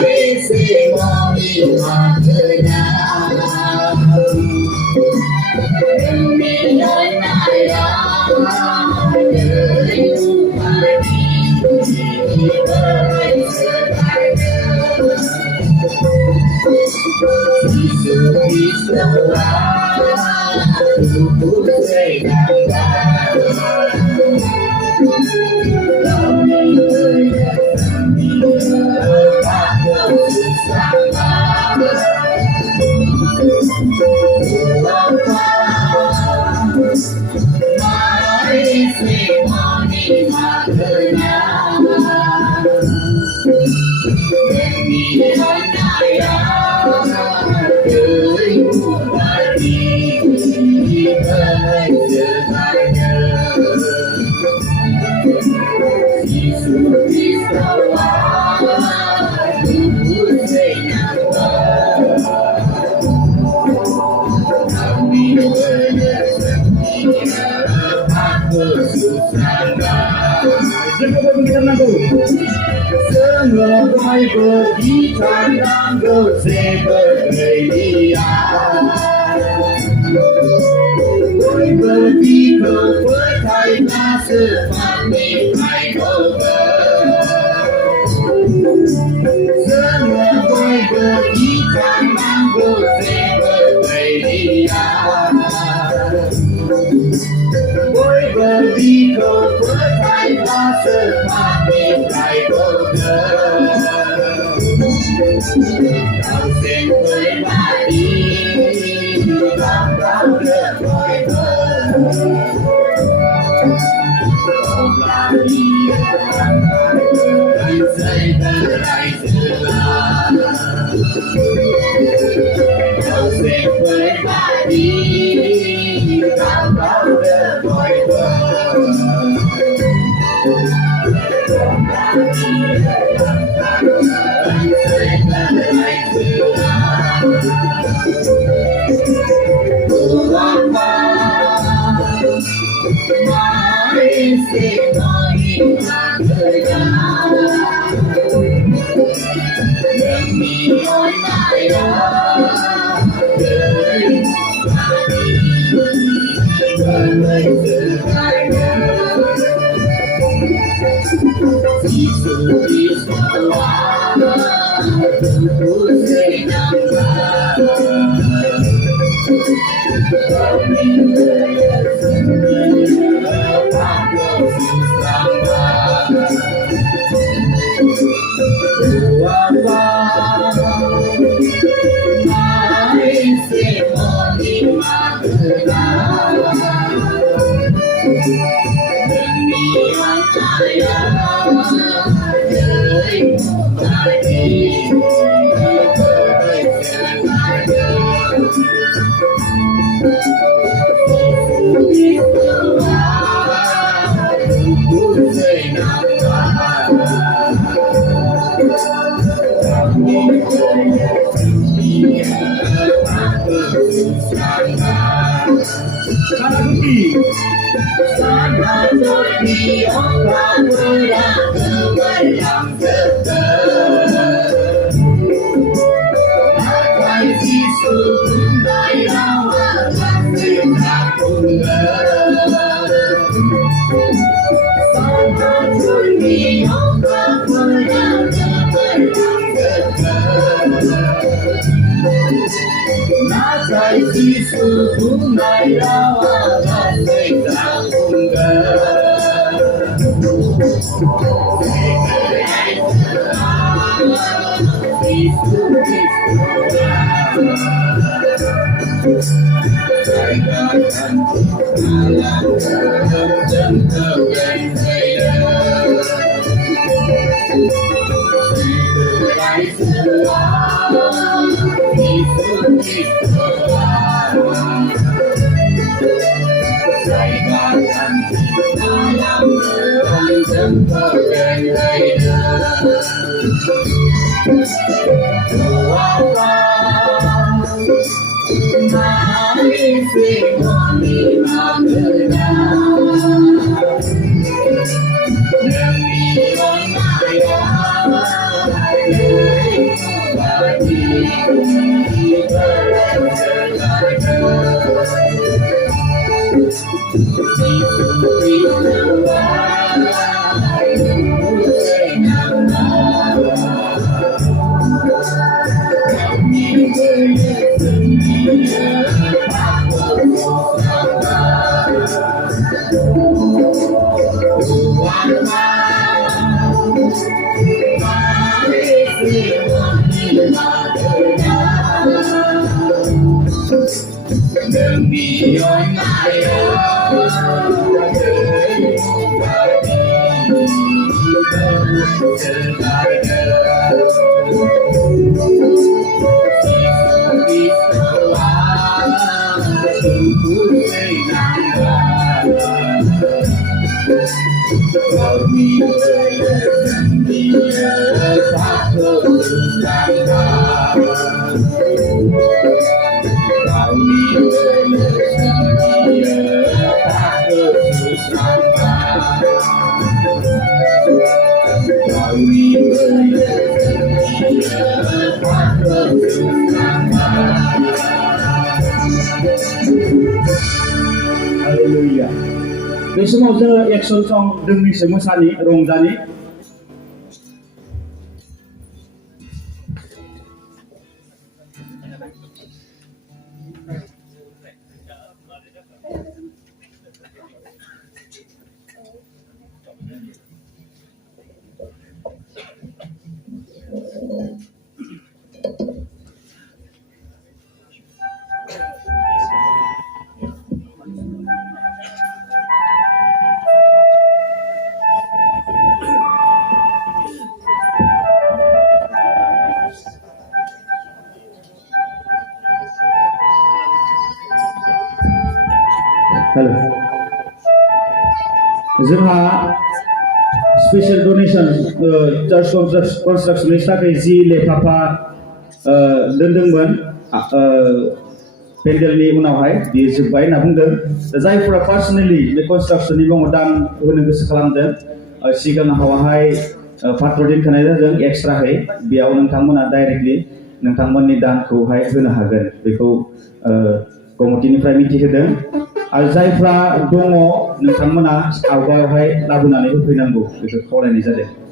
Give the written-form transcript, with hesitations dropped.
Aese Mohima Gwnang Demi naya dari upadi berserta Isu tubuh segala kami berjadi tak bersama Aese Mohima Gwnang Demi naya dari upadi berserta Isu tubuh segala kami berjadi tak bersama Semua baik berbicara dan berberian Baik berpikir berkaitan seperti baik Semua baik berbicara dan berberian Boy berbiko berkaitan seperti baik Kau sendiri tadi Bambang boy Kau lagi dan saya terai selama Kau sendiri tadi Bambang boy Aese Mohima Gwnang Demi naya dari upadi berserta Isu tubuh segala kami berjadi tak bersama Aese Mohima Gwnang Demi naya dari upadi Sangat di orang berang kebayang tetap Akan isu tunai awal tak punggah Sangat di orang berang kebayang tetap Akan isu tunai awal tak punggah Aese Mohima Gwnang Demi Haleluya. Bे समाव जोङो action सं दोंनैसो मोसानि रंजानि जोंहा special डनेशन church कन्स्ट्राक्शननि थाखाय जि लेफाफा दोनदोंमोन पेन्डेलनि उनावहाय बियो जोब्बाय होनना बुंदों जायफोरा पार्सनेलि बे कन्स्ट्राक्शननि मुङाव दान होनो गोसो खालामदों सिगाङावहाय पात्र दोनखानाय जादों एक्सट्राहै बेयाव नोंथांमोना डाइरेक्टलि नोंथांमोननि दानखौहाय होनो हागोन बेखौ कमिटिनिफ्राय मिथिहोदों आरो जायफ्रा दङ नोंथांमोना आवगायावहाय लाबोनानै होफैनांगौ बेखौ खावलायनाय जादों